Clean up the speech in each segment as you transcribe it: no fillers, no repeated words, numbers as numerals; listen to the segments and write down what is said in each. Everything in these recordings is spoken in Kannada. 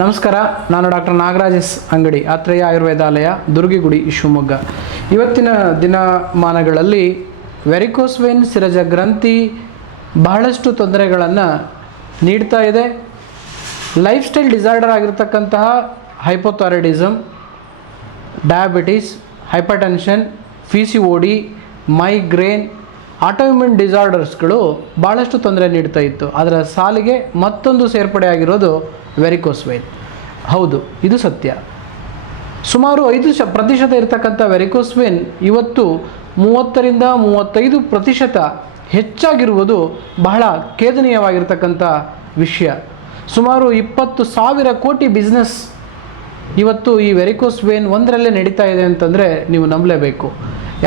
ನಮಸ್ಕಾರ, ನಾನು ಡಾಕ್ಟರ್ ನಾಗರಾಜ್ ಎಸ್ ಅಂಗಡಿ, ಆತ್ರೇಯ ಆಯುರ್ವೇದಾಲಯ, ದುರ್ಗಿಗುಡಿ, ಶಿವಮೊಗ್ಗ. ಇವತ್ತಿನ ದಿನಮಾನಗಳಲ್ಲಿ ವೆರಿಕೋಸ್ ವೇನ್ ಸಿರಜ ಗ್ರಂಥಿ ಬಹಳಷ್ಟು ತೊಂದರೆಗಳನ್ನು ನೀಡ್ತಾ ಇದೆ. ಲೈಫ್ ಸ್ಟೈಲ್ ಡಿಸಾರ್ಡರ್ ಆಗಿರ್ತಕ್ಕಂತಹ hypothyroidism, diabetes, hypertension, PCOD, migraine, autoimmune ಡಿಸಾರ್ಡರ್ಸ್ಗಳು ಭಾಳಷ್ಟು ತೊಂದರೆ ನೀಡ್ತಾ ಇತ್ತು. ಅದರ ಸಾಲಿಗೆ ಮತ್ತೊಂದು ಸೇರ್ಪಡೆ ಆಗಿರೋದು ವೆರಿಕೋಸ್ ವೇನ್. ಹೌದು, ಇದು ಸತ್ಯ. ಸುಮಾರು 5% ಇರತಕ್ಕಂಥ ವೆರಿಕೋಸ್ ವೇನ್ ಇವತ್ತು 30ರಿಂದ 35% ಹೆಚ್ಚಾಗಿರುವುದು ಬಹಳ ಖೇದನೀಯವಾಗಿರ್ತಕ್ಕಂಥ ವಿಷಯ. ಸುಮಾರು 20,000 ಕೋಟಿ ಬಿಸ್ನೆಸ್ ಇವತ್ತು ಈ ವೆರಿಕೋಸ್ ವೇನ್ ಒಂದರಲ್ಲೇ ನಡೀತಾ ಇದೆ ಅಂತಂದರೆ ನೀವು ನಂಬಲೇಬೇಕು.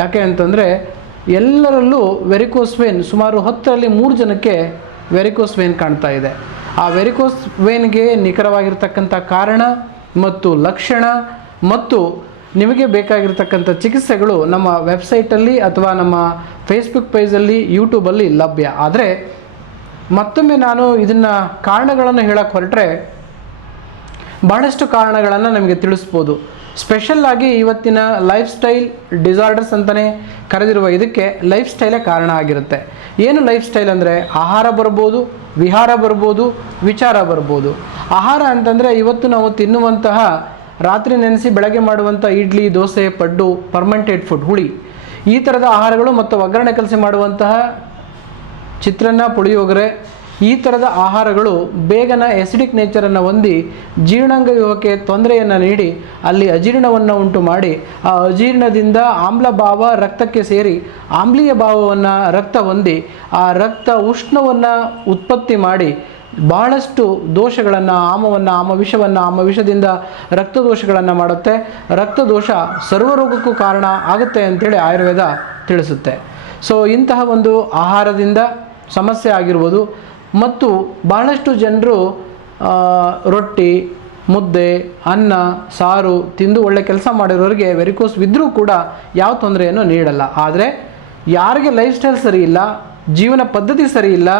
ಯಾಕೆ ಅಂತಂದರೆ ಎಲ್ಲರಲ್ಲೂ ವೆರಿಕೋಸ್ ವೇನ್ ಸುಮಾರು 10ರಲ್ಲಿ 3 ಜನಕ್ಕೆ ವೆರಿಕೋಸ್ ವೇನ್ ಕಾಣ್ತಾ ಇದೆ. ಆ ವೆರಿಕೋಸ್ ವೇನ್ಗೆ ನಿಖರವಾಗಿರ್ತಕ್ಕಂಥ ಕಾರಣ ಮತ್ತು ಲಕ್ಷಣ ಮತ್ತು ನಿಮಗೆ ಬೇಕಾಗಿರ್ತಕ್ಕಂಥ ಚಿಕಿತ್ಸೆಗಳು ನಮ್ಮ ವೆಬ್ಸೈಟಲ್ಲಿ ಅಥವಾ ನಮ್ಮ ಫೇಸ್ಬುಕ್ ಪೇಜಲ್ಲಿ, ಯೂಟ್ಯೂಬಲ್ಲಿ ಲಭ್ಯ. ಆದರೆ ಮತ್ತೊಮ್ಮೆ ನಾನು ಇದನ್ನು ಕಾರಣಗಳನ್ನು ಹೇಳಕ್ಕೆ ಹೊರಟ್ರೆ ಭಾಳಷ್ಟು ಕಾರಣಗಳನ್ನು ನಮಗೆ ತಿಳಿಸ್ಬೋದು. ಸ್ಪೆಷಲ್ಲಾಗಿ ಇವತ್ತಿನ ಲೈಫ್ ಸ್ಟೈಲ್ ಡಿಸಾರ್ಡರ್ಸ್ ಅಂತಲೇ ಕರೆದಿರುವ ಇದಕ್ಕೆ ಲೈಫ್ ಸ್ಟೈಲೇ ಕಾರಣ ಆಗಿರುತ್ತೆ. ಏನು ಲೈಫ್ ಸ್ಟೈಲ್ ಅಂದರೆ ಆಹಾರ ಬರ್ಬೋದು, ವಿಹಾರ ಬರ್ಬೋದು, ವಿಚಾರ ಬರ್ಬೋದು. ಆಹಾರ ಅಂತಂದರೆ ಇವತ್ತು ನಾವು ತಿನ್ನುವಂತಹ ರಾತ್ರಿ ನೆನೆಸಿ ಬೆಳಗ್ಗೆ ಮಾಡುವಂಥ ಇಡ್ಲಿ, ದೋಸೆ, ಪಡ್ಡು, ಫರ್ಮೆಂಟೆಡ್ ಫುಡ್, ಹುಳಿ, ಈ ಥರದ ಆಹಾರಗಳು ಮತ್ತು ಒಗ್ಗರಣೆ ಕಲಸಿ ಮಾಡುವಂತಹ ಚಿತ್ರಾನ್ನ, ಪುಳಿಯೋಗರೆ, ಈ ಥರದ ಆಹಾರಗಳು ಬೇಗನ ಎಸಿಡಿಕ್ ನೇಚರನ್ನು ಹೊಂದಿ ಜೀರ್ಣಾಂಗ ವ್ಯೂಹಕ್ಕೆ ತೊಂದರೆಯನ್ನು ನೀಡಿ ಅಲ್ಲಿ ಅಜೀರ್ಣವನ್ನು ಉಂಟು ಮಾಡಿ ಆ ಅಜೀರ್ಣದಿಂದ ಆಮ್ಲ ಭಾವ ರಕ್ತಕ್ಕೆ ಸೇರಿ ಆಮ್ಲೀಯ ಭಾವವನ್ನು ರಕ್ತ ಹೊಂದಿ ಆ ರಕ್ತ ಉಷ್ಣವನ್ನು ಉತ್ಪತ್ತಿ ಮಾಡಿ ಭಾಳಷ್ಟು ದೋಷಗಳನ್ನು, ಆಮವಿಷವನ್ನು, ಆಮವಿಷದಿಂದ ರಕ್ತದೋಷಗಳನ್ನು ಮಾಡುತ್ತೆ. ರಕ್ತದೋಷ ಸರ್ವರೋಗಕ್ಕೂ ಕಾರಣ ಆಗುತ್ತೆ ಅಂತೇಳಿ ಆಯುರ್ವೇದ ತಿಳಿಸುತ್ತೆ. ಸೊ ಇಂತಹ ಒಂದು ಆಹಾರದಿಂದ ಸಮಸ್ಯೆ ಆಗಿರ್ಬೋದು. ಮತ್ತು ಭಾಳಷ್ಟು ಜನರು ರೊಟ್ಟಿ, ಮುದ್ದೆ, ಅನ್ನ, ಸಾರು ತಿಂದು ಒಳ್ಳೆ ಕೆಲಸ ಮಾಡಿರೋರಿಗೆ ವೆರಿಕೋಸ್ ಇದ್ದರೂ ಕೂಡ ಯಾವ ತೊಂದರೆಯನ್ನು ನೀಡಲ್ಲ. ಆದರೆ ಯಾರಿಗೆ ಲೈಫ್ ಸ್ಟೈಲ್ ಸರಿ ಇಲ್ಲ, ಜೀವನ ಪದ್ಧತಿ ಸರಿ ಇಲ್ಲ,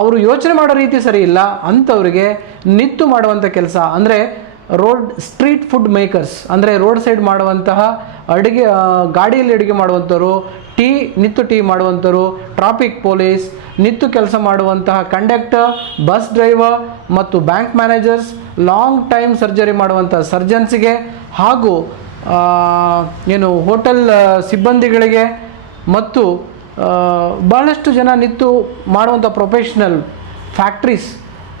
ಅವರು ಯೋಚನೆ ಮಾಡೋ ರೀತಿ ಸರಿ ಇಲ್ಲ, ಅಂಥವ್ರಿಗೆ ನಿತ್ತು ಮಾಡುವಂಥ ಕೆಲಸ ಅಂದರೆ ಸ್ಟ್ರೀಟ್ ಫುಡ್ ಮೇಕರ್ಸ್, ಅಂದರೆ ರೋಡ್ ಸೈಡ್ ಮಾಡುವಂತಹ ಅಡುಗೆ, ಗಾಡಿಯಲ್ಲಿ ಅಡುಗೆ ಮಾಡುವಂಥವ್ರು, ನಿತ್ತು ಟೀ ಮಾಡುವಂಥವ್ರು, ಟ್ರಾಫಿಕ್ ಪೊಲೀಸ್, ನಿತ್ತು ಕೆಲಸ ಮಾಡುವಂತಹ ಕಂಡಕ್ಟರ್, ಬಸ್ ಡ್ರೈವರ್ ಮತ್ತು bank managers, long time surgery ಮಾಡುವಂಥ ಸರ್ಜನ್ಸ್ಗೆ ಹಾಗೂ ಹೋಟೆಲ್ ಸಿಬ್ಬಂದಿಗಳಿಗೆ ಮತ್ತು ಭಾಳಷ್ಟು ಜನ ನಿತ್ತು ಮಾಡುವಂಥ ಪ್ರೊಫೆಷ್ನಲ್ ಫ್ಯಾಕ್ಟ್ರೀಸ್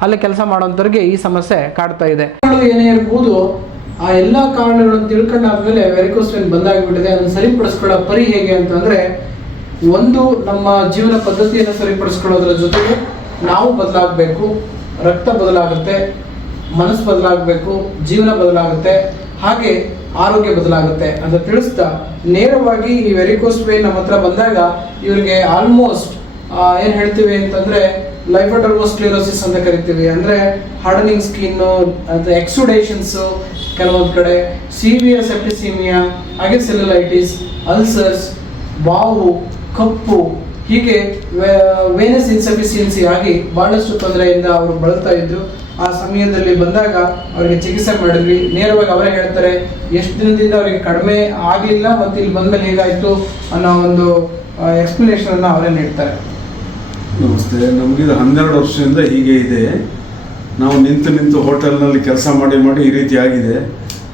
ಅಲ್ಲಿ ಕೆಲಸ ಮಾಡುವಂಥವ್ರಿಗೆ ಈ ಸಮಸ್ಯೆ ಕಾಡ್ತಾ ಇದೆ. ಏನೇ ಇರ್ಬೋದು, ಆ ಎಲ್ಲ ಕಾರಣಗಳನ್ನು ತಿಳ್ಕೊಂಡಾದ್ಮೇಲೆ ವೆರಿಕೋಸ್ ವೇನ್ ಬಂದಾಗಿಬಿಟ್ಟಿದೆ. ಅದನ್ನು ಸರಿಪಡಿಸ್ಕೊಳ್ಳೋ ಪರಿ ಹೇಗೆ ಅಂತಂದರೆ, ಒಂದು ನಮ್ಮ ಜೀವನ ಪದ್ಧತಿಯನ್ನು ಸರಿಪಡಿಸ್ಕೊಳ್ಳೋದ್ರ ಜೊತೆಗೆ ನಾವು ಬದಲಾಗಬೇಕು, ರಕ್ತ ಬದಲಾಗುತ್ತೆ, ಮನಸ್ಸು ಬದಲಾಗಬೇಕು, ಜೀವನ ಬದಲಾಗುತ್ತೆ, ಹಾಗೆ ಆರೋಗ್ಯ ಬದಲಾಗುತ್ತೆ ಅಂತ ತಿಳಿಸ್ತಾ ನೇರವಾಗಿ ಈ ವೆರಿಕೋಸ್ ವೇನ್ ನಮ್ಮ ಹತ್ರ ಬಂದಾಗ ಇವರಿಗೆ ಆಲ್ಮೋಸ್ಟ್ ಏನು ಹೇಳ್ತೀವಿ ಅಂತಂದರೆ ಲೈಫೋಡರ್ಮೋಸ್ಕ್ಲೆರೋಸಿಸ್ ಅಂತ ಕರಿತೀವಿ. ಅಂದರೆ ಹಾರ್ಡನಿಂಗ್ ಸ್ಕಿನ್ನು, ಅದು ಎಕ್ಸುಡೇಷನ್ಸು, ಕೆಲವೊಂದು ಕಡೆ ಸಿವಿಯರ್ ಸೆಪ್ಟಿಸಿಮಿಯಾ, ಹಾಗೆ ಸೆಲ್ಯುಲೈಟಿಸ್, ಅಲ್ಸರ್ಸ್, ಬಾವು, ಕಪ್ಪು, ಹೀಗೆ ವೇನಸ್ ಇನ್ಸಫಿಷಿಯನ್ಸಿ ಆಗಿ ಭಾಳಷ್ಟು ತೊಂದರೆಯಿಂದ ಅವರು ಬಳಲ್ತಾ ಇದ್ರು. ಆ ಸಮಯದಲ್ಲಿ ಬಂದಾಗ ಅವರಿಗೆ ಚಿಕಿತ್ಸೆ ಮಾಡಿದ್ವಿ. ನೇರವಾಗಿ ಅವರೇ ಹೇಳ್ತಾರೆ ಎಷ್ಟು ದಿನದಿಂದ ಅವರಿಗೆ ಕಡಿಮೆ ಆಗಲಿಲ್ಲ ಮತ್ತು ಇಲ್ಲಿ ಬಂದಮೇಲೆ ಹೇಗಾಯಿತು ಅನ್ನೋ ಒಂದು ಎಕ್ಸ್ಪ್ಲನೇಷನನ್ನು ಅವರೇ ನೀಡ್ತಾರೆ. ನಮಸ್ತೆ. ನಮಗಿದು 12 ವರ್ಷದಿಂದ ಹೀಗೆ ಇದೆ. ನಾವು ನಿಂತು ಹೋಟೆಲ್ನಲ್ಲಿ ಕೆಲಸ ಮಾಡಿ ಈ ರೀತಿ ಆಗಿದೆ.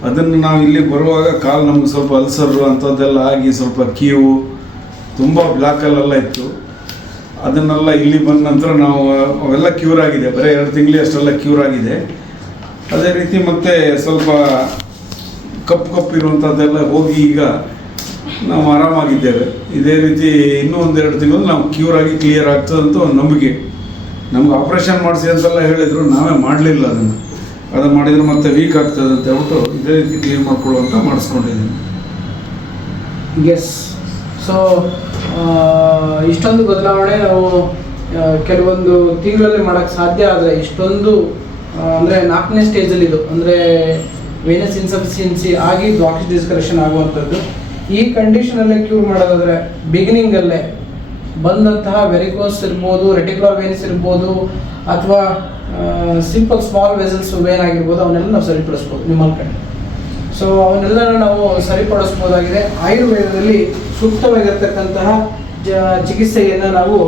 ಅದನ್ನು ನಾವು ಇಲ್ಲಿ ಬರುವಾಗ ಕಾಲು ನಮ್ಗೆ ಸ್ವಲ್ಪ ಅಲ್ಸರು ಅಂಥದ್ದೆಲ್ಲ ಆಗಿ ಸ್ವಲ್ಪ ಕೀವು ತುಂಬ ಬ್ಲಾಕಲ್ಲೆಲ್ಲ ಇತ್ತು. ಅದನ್ನೆಲ್ಲ ಇಲ್ಲಿ ಬಂದ ನಂತರ ನಾವು ಅವೆಲ್ಲ ಕ್ಯೂರ್ ಆಗಿದೆ. ಬರೀ 2 ತಿಂಗಳು ಅಷ್ಟೆಲ್ಲ ಕ್ಯೂರ್ ಆಗಿದೆ. ಅದೇ ರೀತಿ ಮತ್ತೆ ಸ್ವಲ್ಪ ಕಪ್ಪು ಇರುವಂಥದ್ದೆಲ್ಲ ಹೋಗಿ ಈಗ ನಾವು ಆರಾಮಾಗಿದ್ದೇವೆ. ಇದೇ ರೀತಿ ಇನ್ನೂ 1-2 ತಿಂಗಳು ನಾವು ಕ್ಯೂರ್ ಆಗಿ ಕ್ಲಿಯರ್ ಆಗ್ತದಂತ ಒಂದು ನಂಬಿಕೆ. ನಮ್ಗೆ ಆಪ್ರೇಷನ್ ಮಾಡಿಸಿ ಅಂತೆಲ್ಲ ಹೇಳಿದರು, ನಾವೇ ಮಾಡಲಿಲ್ಲ. ಅದನ್ನು ಮಾಡಿದರೆ ಮತ್ತೆ ವೀಕ್ ಆಗ್ತದೆ ಅಂತ ಹೇಳ್ಬಿಟ್ಟು ಇದೇ ರೀತಿ ಕ್ಲಿಯರ್ ಮಾಡ್ಕೊಳ್ಳುವಂತ ಮಾಡಿಸ್ಕೊಂಡಿದ್ದೀನಿ. ಎಸ್. ಸೊ ಇಷ್ಟೊಂದು ಬದಲಾವಣೆ ನಾವು ಕೆಲವೊಂದು ತಿಂಗಳಲ್ಲಿ ಮಾಡೋಕ್ಕೆ ಸಾಧ್ಯ. ಆದರೆ ಇಷ್ಟೊಂದು ಅಂದರೆ 4ನೇ ಸ್ಟೇಜಲ್ಲಿ ಇದು ಅಂದರೆ ವೇನಸ್ ಇನ್ಸಫಿಷಿಯನ್ಸಿ ಆಗಿ ಬ್ಲಾಕೇಜ್ ಡಿಸ್ಕರೆಕ್ಷನ್ ಆಗುವಂಥದ್ದು. ಈ ಕಂಡೀಷನಲ್ಲೇ ಕ್ಯೂರ್ ಮಾಡೋದಾದರೆ ಬಿಗಿನಿಂಗಲ್ಲೇ ಬಂದಂತಹ ವೆರಿಕೋಸ್ ಇರ್ಬೋದು, ರೆಟಿಕ್ಯುಲರ್ ವೇನ್ಸ್ ಇರ್ಬೋದು, ಅಥವಾ ಸಿಂಪಲ್ ಸ್ಮಾಲ್ ವೆಸಲ್ಸ್ ಏನಾಗಿರ್ಬೋದು ಅವನ್ನೆಲ್ಲ ನಾವು ಸರಿಪಡಿಸ್ಬೋದು ನಿಮ್ಮಲ್ಲಿ ಕಡೆ. ಸೊ ಅವನ್ನೆಲ್ಲರೂ ನಾವು ಸರಿಪಡಿಸ್ಬೋದಾಗಿದೆ. ಆಯುರ್ವೇದದಲ್ಲಿ ಸೂಕ್ತವಾಗಿರ್ತಕ್ಕಂತಹ ಚಿಕಿತ್ಸೆಯನ್ನು ನಾವು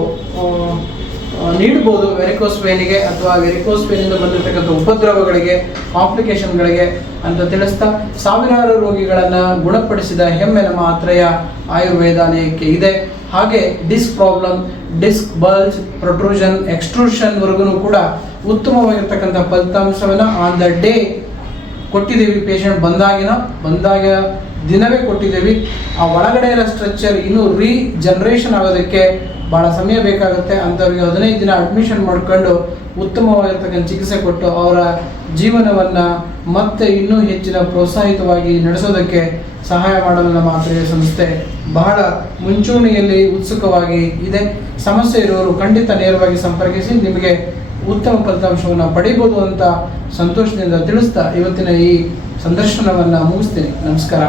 ನೀಡ್ಬೋದು ವೆರಿಕೋಸ್ ವೇನಿಗೆ ಅಥವಾ ವೆರಿಕೋಸ್ ವೇನಿಂದ ಬಂದಿರತಕ್ಕಂಥ ಉಪದ್ರವಗಳಿಗೆ, ಕಾಂಪ್ಲಿಕೇಶನ್ಗಳಿಗೆ ಅಂತ ತಿಳಿಸ್ತಾ, ಸಾವಿರಾರು ರೋಗಿಗಳನ್ನು ಗುಣಪಡಿಸಿದ ಹೆಮ್ಮೆ ನಮ್ಮ ಆತ್ರೇಯ ಆಯುರ್ವೇದಾಲಯಕ್ಕೆ ಇದೆ. ಹಾಗೆ disc problem, disc bulge, protrusion, ಎಕ್ಸ್ಟ್ರೂಷನ್ವರೆಗೂ ಕೂಡ ಉತ್ತಮವಾಗಿರ್ತಕ್ಕಂಥ ಫಲಿತಾಂಶವನ್ನು ಆನ್ ದ ಡೇ ಕೊಟ್ಟಿದ್ದೀವಿ. ಪೇಷಂಟ್ ಬಂದಾಗ ದಿನವೇ ಕೊಟ್ಟಿದ್ದೀವಿ. ಆ ಒಳಗಡೆ ಇರೋ ಸ್ಟ್ರಕ್ಚರ್ ಇನ್ನೂ ರೀಜನ್ರೇಷನ್ ಆಗೋದಕ್ಕೆ ಭಾಳ ಸಮಯ ಬೇಕಾಗುತ್ತೆ. ಅಂಥವ್ರಿಗೆ 15 ದಿನ ಅಡ್ಮಿಷನ್ ಮಾಡ್ಕೊಂಡು ಉತ್ತಮವಾಗಿರ್ತಕ್ಕಂಥ ಚಿಕಿತ್ಸೆ ಕೊಟ್ಟು ಅವರ ಜೀವನವನ್ನು ಮತ್ತೆ ಇನ್ನೂ ಹೆಚ್ಚಿನ ಪ್ರೋತ್ಸಾಹಿತವಾಗಿ ನಡೆಸೋದಕ್ಕೆ ಸಹಾಯ ಮಾಡಲು ನಮ್ಮ ಆತ್ರೇಯ ಸಂಸ್ಥೆ ಬಹಳ ಮುಂಚೂಣಿಯಲ್ಲಿ ಉತ್ಸುಕವಾಗಿ ಇದೆ. ಸಮಸ್ಯೆ ಇರುವವರು ಖಂಡಿತ ನೇರವಾಗಿ ಸಂಪರ್ಕಿಸಿ ನಿಮಗೆ ಉತ್ತಮ ಫಲಿತಾಂಶವನ್ನು ಪಡಿಬೋದು ಅಂತ ಸಂತೋಷದಿಂದ ತಿಳಿಸ್ತಾ ಇವತ್ತಿನ ಈ ಸಂದರ್ಶನವನ್ನು ಮುಗಿಸ್ತೀನಿ. ನಮಸ್ಕಾರ.